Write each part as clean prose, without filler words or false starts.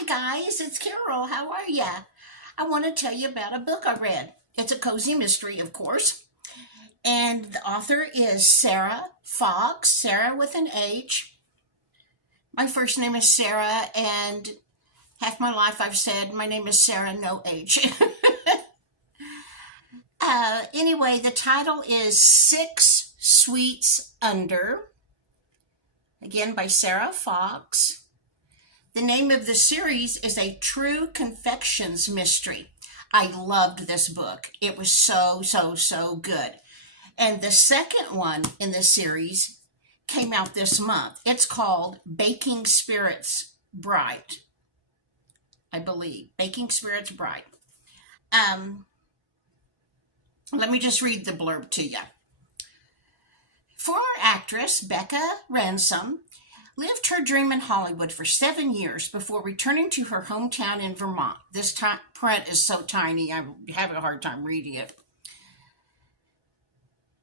Hi guys, it's Carol. How are ya? I want to tell you about a book I read. It's a cozy mystery, of course, and the author is Sarah Fox, Sarah with an H. My first name is Sarah, and half my life I've said my name is Sarah, no H. Anyway, the title is Six Sweets Under, again by Sarah Fox. The name of the series is A True Confections Mystery. I loved this book. It was so good. And the second one in the series came out this month. It's called Baking Spirits Bright, I believe. Baking Spirits Bright. Let me just read the blurb to you. Former actress Becca Ransom lived her dream in Hollywood for 7 years before returning to her hometown in Vermont. This print is so tiny, I'm having a hard time reading it.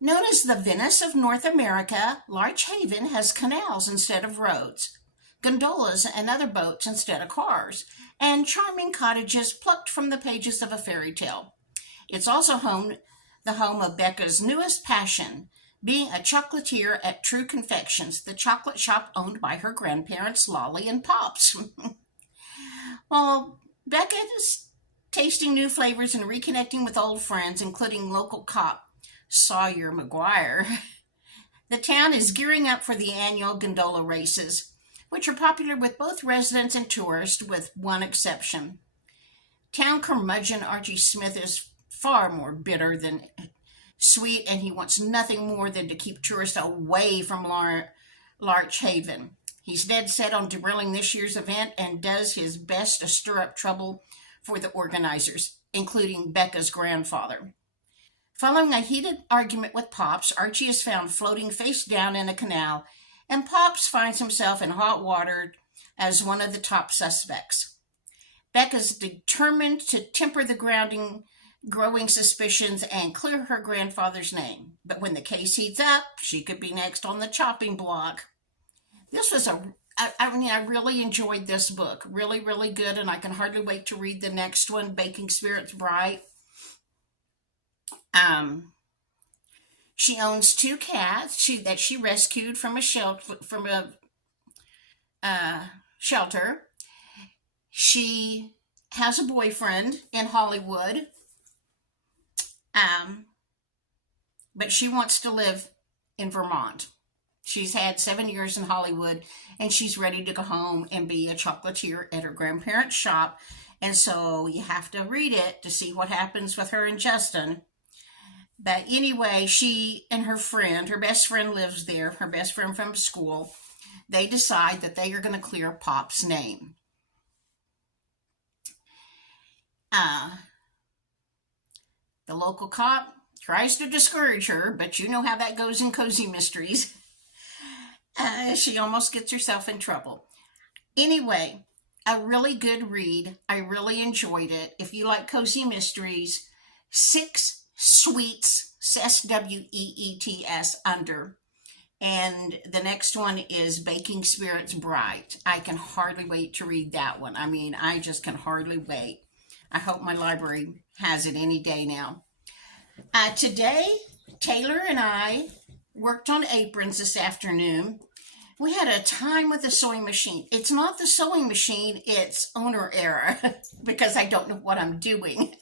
Known as the Venice of North America, Larch Haven has canals instead of roads, gondolas and other boats instead of cars, and charming cottages plucked from the pages of a fairy tale. It's also the home of Becca's newest passion, being a chocolatier at True Confections, the chocolate shop owned by her grandparents, Lolly and Pops. Well, Becca is tasting new flavors and reconnecting with old friends, including local cop Sawyer McGuire. The town is gearing up for the annual gondola races, which are popular with both residents and tourists, with one exception. Town curmudgeon Archie Smith is far more bitter than sweet, and he wants nothing more than to keep tourists away from Larch Haven. He's dead set on derailing this year's event and does his best to stir up trouble for the organizers, including Becca's grandfather. Following a heated argument with Pops, Archie is found floating face down in a canal, and Pops finds himself in hot water as one of the top suspects. Becca's determined to temper the growing suspicions and clear her grandfather's name. But when the case heats up, she could be next on the chopping block. This was I really enjoyed this book. Really good, and I can hardly wait to read the next one, Baking Spirits Bright. She owns 2 cats that she rescued from a shelter. She has a boyfriend in Hollywood. But she wants to live in Vermont. She's had 7 years in Hollywood, and she's ready to go home and be a chocolatier at her grandparents' shop. And so you have to read it to see what happens with her and Justin. But anyway, she and her best friend lives there, her best friend from school. They decide that they are going to clear Pop's name. The local cop tries to discourage her, but you know how that goes in cozy mysteries. She almost gets herself in trouble. Anyway, a really good read. I really enjoyed it. If you like cozy mysteries, Six Sweets, S-W-E-E-T-S, Under. And the next one is Baking Spirits Bright. I can hardly wait to read that one. I just can hardly wait. I hope my library has it any day now. Today, Taylor and I worked on aprons this afternoon. We had a time with the sewing machine. It's not the sewing machine, it's owner error, because I don't know what I'm doing.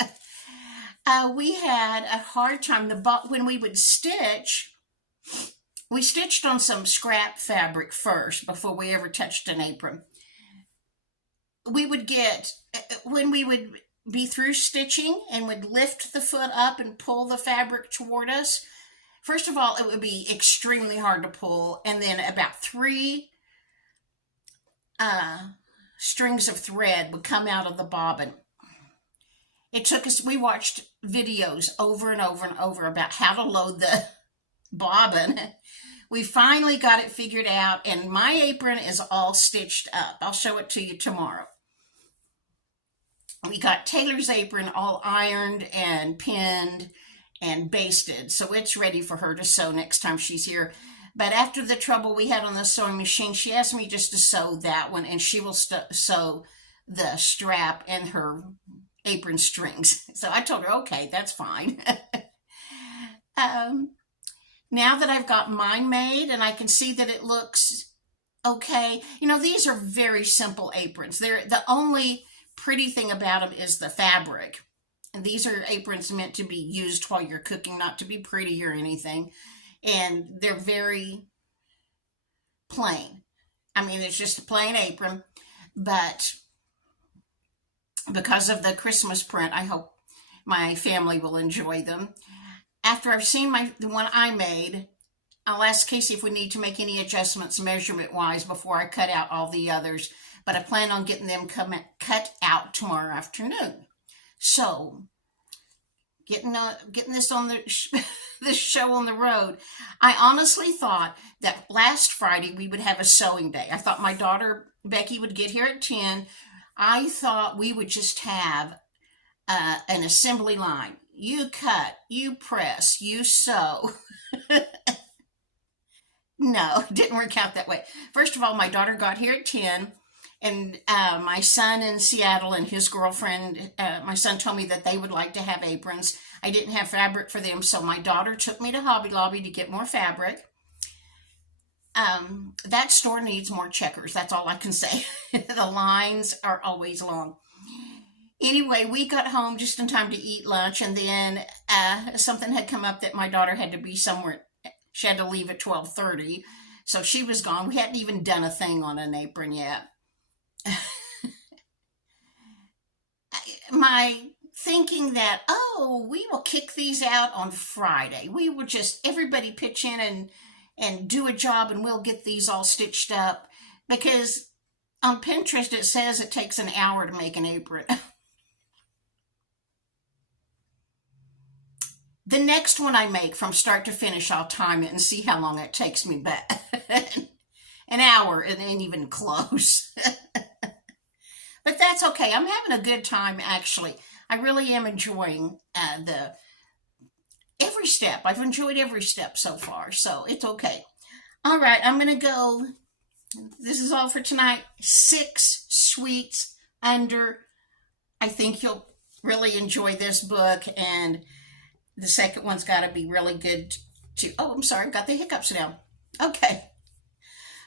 We had a hard time. When we would stitch, we stitched on some scrap fabric first before we ever touched an apron. When we would be through stitching and would lift the foot up and pull the fabric toward us, first of all, it would be extremely hard to pull, and then about 3 strings of thread would come out of the bobbin. We watched videos over and over about how to load the bobbin. We finally got it figured out, and my apron is all stitched up. I'll show it to you tomorrow. We got Taylor's apron all ironed and pinned and basted, so it's ready for her to sew next time she's here. But after the trouble we had on the sewing machine, she asked me just to sew that one, and she will sew the strap and her apron strings. So I told her, okay, that's fine. um, Now that I've got mine made and I can see that it looks okay, these are very simple aprons. They're the only pretty thing about them is the fabric. And these are aprons meant to be used while you're cooking, not to be pretty or anything. And they're very plain. I mean, it's just a plain apron, but because of the Christmas print, I hope my family will enjoy them. After I've seen the one I made, I'll ask Casey if we need to make any adjustments measurement-wise before I cut out all the others, but I plan on getting them cut out tomorrow afternoon. So, getting this on this show on the road, I honestly thought that last Friday we would have a sewing day. I thought my daughter Becky would get here at 10. I thought we would just have an assembly line. You cut, you press, you sew. No, it didn't work out that way. First of all, my daughter got here at 10, and my son in Seattle and his girlfriend, my son told me that they would like to have aprons. I didn't have fabric for them, so my daughter took me to Hobby Lobby to get more fabric. That store needs more checkers. That's all I can say. The lines are always long. Anyway, we got home just in time to eat lunch, and then something had come up that my daughter had to be somewhere. She had to leave at 12:30, so she was gone. We hadn't even done a thing on an apron yet. My thinking that, we will kick these out on Friday. We will just, everybody pitch in and do a job, and we'll get these all stitched up. Because on Pinterest, it says it takes an hour to make an apron. The next one I make from start to finish, I'll time it and see how long it takes me, but an hour, it ain't even close. But that's okay. I'm having a good time, actually. I really am enjoying every step. I've enjoyed every step so far, so it's okay. All right, I'm going to go. This is all for tonight. 6 sweets under. I think you'll really enjoy this book, and the second one's got to be really good too. Oh, I'm sorry, got the hiccups now. Okay.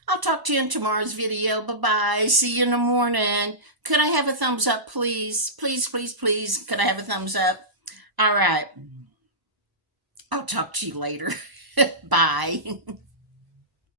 I'll talk to you in tomorrow's video. Bye-bye. See you in the morning. Could I have a thumbs up, please? Please, please, please. Could I have a thumbs up? All right. I'll talk to you later. Bye.